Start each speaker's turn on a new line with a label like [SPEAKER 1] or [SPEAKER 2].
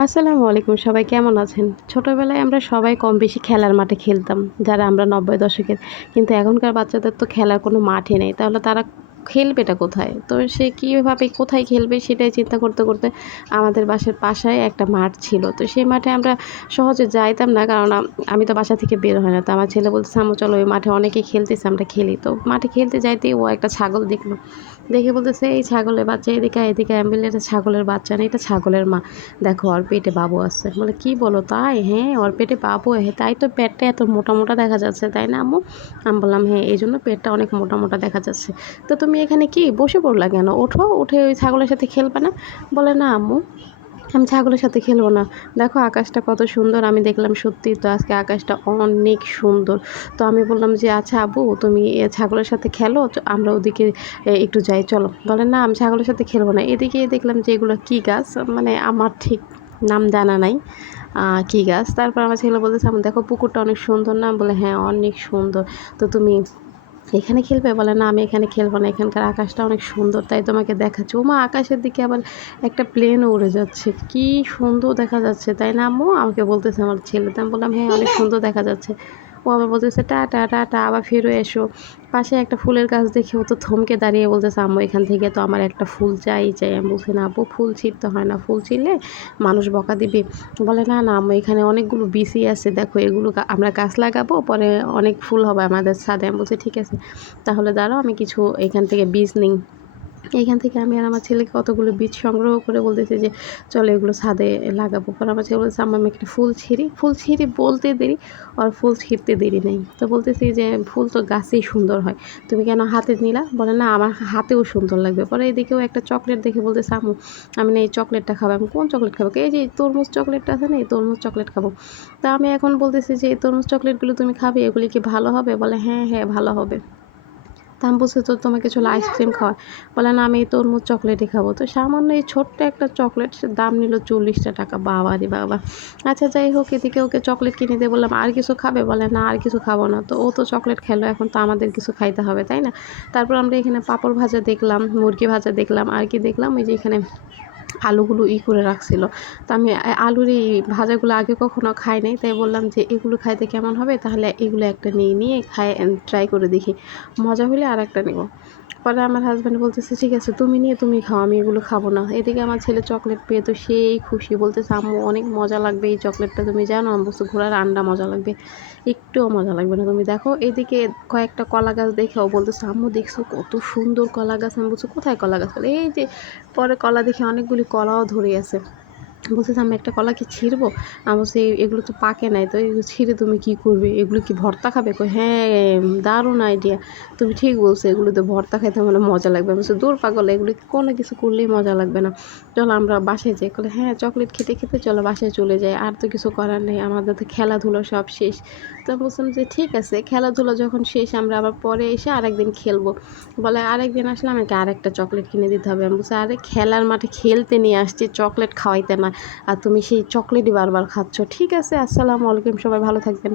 [SPEAKER 1] আসসালামু আলাইকুম, সবাই কেমন আছেন? ছোটোবেলায় আমরা সবাই কম বেশি খেলার মাঠে খেলতাম, যারা আমরা নব্বই দশকের। কিন্তু এখনকার বাচ্চাদের তো খেলার কোনো মাঠে নেই। তাহলে তারা খেলবেটা কোথায়? তো সে কীভাবে কোথায় খেলবে সেটাই চিন্তা করতে করতে আমাদের বাসার পাশায় একটা মাঠ ছিল। তো সেই মাঠে আমরা সহজে যাইতাম না কারণ আমি তো বাসা থেকে বের হয় না। তো আমার ছেলে বলতেছে আমু চলো ওই মাঠে অনেকে খেলতেছে আমরা খেলি। তো মাঠে খেলতে যাইতেই ও একটা ছাগল দেখল। দেখে বলতেছে এই ছাগলের বাচ্চা এদিকে এদিকে আয়। আমি বললাম, এটা ছাগলের বাচ্চা না এটা ছাগলের মা। দেখো ওর পেটে বাবু আছে। বলে কি বলো তাই? হ্যাঁ ওর পেটে বাবু হ্যাঁ তাই তো পেটটা এত মোটা মোটা দেখা যাচ্ছে তাই না আম্মু? আমি বললাম হ্যাঁ এই জন্য পেটটা অনেক মোটা মোটা দেখা যাচ্ছে। তো তুমি এখানে কি বসে পড়লা কেন? ওঠো, উঠে ওই ছাগলের সাথে খেলবে না? বলে, না, আম্মু, আমি ছাগলের সাথে খেলব না। দেখো, আকাশটা কত সুন্দর, আমি দেখলাম সত্যি তো আজকে আকাশটা অনেক সুন্দর। তো আমি বললাম যে আচ্ছা আবু তুমি ছাগলের সাথে খেলো তো আমরা ওদিকে একটু যাই, চলো। বলে, না, আমি ছাগলের সাথে খেলব না। এদিকে দেখলাম যে, এগুলো কী গাছ? মানে আমার ঠিক নাম জানা নাই কী গাছ? তারপর আমার ছেলে বলতেছে আমি দেখো, পুকুরটা অনেক সুন্দর না? বলে হ্যাঁ অনেক সুন্দর। তো তুমি এখানে খেলবে? বলে, না, আমি এখানে খেলব না। এখানকার আকাশটা অনেক সুন্দর, তাই তোমাকে দেখাচ্ছি। ওমা আকাশের দিকে আবার একটা প্লেন উড়ে যাচ্ছে। কি সুন্দর দেখা যাচ্ছে, তাই না আম্মু? আমাকে বলতেছে আমার ছেলে। তো আমি বললাম হ্যাঁ অনেক সুন্দর দেখা যাচ্ছে। ও আবার বলতেছে, টা টা টা টা, আবার ফিরে এসো। পাশে একটা ফুলের গাছ দেখে ও তো থমকে দাঁড়িয়ে বলতেছে, আম্মু, এখান থেকে তো আমার একটা ফুল চাই চাই। আমি বলছি, না আপু, ফুল ছিঁড়তে হয় না। ফুল ছিঁড়লে মানুষ বকা দিবে। বলে, না না আম্মু, এখানে অনেকগুলো বিসি আছে। দেখো, এগুলো আমরা গাছ লাগাবো, পরে অনেক ফুল হবে আমাদের ছাদে। আমি বলছি, ঠিক আছে, তাহলে দাঁড়াও, আমি কিছু এখান থেকে বীজ নিই। এইখান থেকে আমি আর আমার ছেলেকে কতগুলো বীজ সংগ্রহ করে বলতেছি যে, চলো এগুলো ছাদে লাগাবো। পর আমার ছেলে বলছে আম্মা, আমি একটা ফুল ছিঁড়ি। ফুল ছিঁড়ি বলতে দেরি, আর ফুল ছিঁড়তে দেরি নেই। তো বলতেছি যে, ফুল তো গাছেই সুন্দর হয়, তুমি কেন হাতে নিলা? বলে, না, আমার হাতেও সুন্দর লাগবে। পরে এদিকেও একটা চকলেট দেখে বলতেছে, আম্মু, আমি না এই চকলেটটা খাব। আমি, কোন চকলেট খাব? এই যে তরমুজ চকলেটটা আছে না, এই তরমুজ চকলেট খাব। তা আমি এখন বলতেছি যে, এই তরমুজ চকলেটগুলো তুমি খাবে, এগুলি কি ভালো হবে? বলে হ্যাঁ হ্যাঁ ভালো হবে। তা আমি বলছি তো তোমাকে চলো আইসক্রিম খাওয়া বলে, না, আমি এই তরমুজ চকলেটই খাব। তো সামান্য এই ছোট্ট একটা চকলেট দাম নিল চল্লিশটা টাকা। বাবা রে বাবা। আচ্ছা যাই হোক, এদিকে ওকে চকলেট কিনে দিয়ে বললাম, আর কিছু খাবে? বলে, না, আর কিছু খাব না। তো ও তো চকলেট খেলো, এখন তো আমাদের কিছু খাইতে হবে, তাই না? তারপর আমরা এখানে পাঁপড় ভাজা দেখলাম, মুরগি ভাজা দেখলাম, আর কি দেখলাম? ওই যে এখানে আলুগুলো ই করে রাখছিল। তো আমি আলুর এই ভাজাগুলো আগে কখনো খাই নাই, তাই বললাম যে এগুলো খাইতে কেমন হবে? তাহলে এগুলো একটা নিয়ে নিয়ে খাই ট্রাই করে দেখি। মজা হলে আর একটা নেব। পরে আমার হাজব্যান্ড বলতেছে, ঠিক আছে, তুমি নিয়ে তুমি খাও, আমি এগুলো খাব না। এদিকে আমার ছেলে চকলেট পেয়ে তো সেই খুশি। বলতেছে, আম্মু, অনেক মজা লাগবে এই চকলেটটা তুমি জানো আমি বলছি ঘোড়ার আন্ডা মজা লাগবে। একটুও মজা লাগবে না। তুমি দেখো, এদিকে কয়েকটা কলা গাছ দেখেও বলতেছে, আম্মু, দেখছ কত সুন্দর কলা গাছ? আমি বলছো, কোথায় কলা গাছ? এই যে, পরে কলা দেখে অনেকগুলি কলাও ধরে আছে। বলছে আমি একটা কলা কি ছিঁড়বো? আমি বলছি, এগুলো তো পাকে নাই, তো এগুলো ছিঁড়ে তুমি কি করবে? এগুলো কি ভর্তা খাবে? কই হ্যাঁ দারুণ আইডিয়া তুমি ঠিক বলছো, এগুলো তো ভর্তা খাইতে মানে মজা লাগবে। আমি বলছি, দূর পাগল, এগুলো কোনো কিছু করলেই মজা লাগবে না। চলো আমরা বাসায় যাই। বলে হ্যাঁ চকলেট খেতে খেতে চলো বাসায় চলে যাই, আর তো কিছু করার নেই, আমাদের তো খেলাধুলো সব শেষ। তো বলছিলাম যে, ঠিক আছে, খেলাধুলো যখন শেষ, আমরা আবার পরে এসে আরেকদিন খেলব। বলে, আরেকদিন আসলে আমাকে আরেকটা চকলেট কিনে দিতে হবে। আমি বলছি, আরে, খেলার মাঠে খেলতে নিয়ে আসছি, চকলেট খাওয়াইতে না। আর তুমি সেই চকলেটই বারবার খাচ্ছ। ঠিক আছে আসসালামু আলাইকুম সবাই ভালো থাকবেন।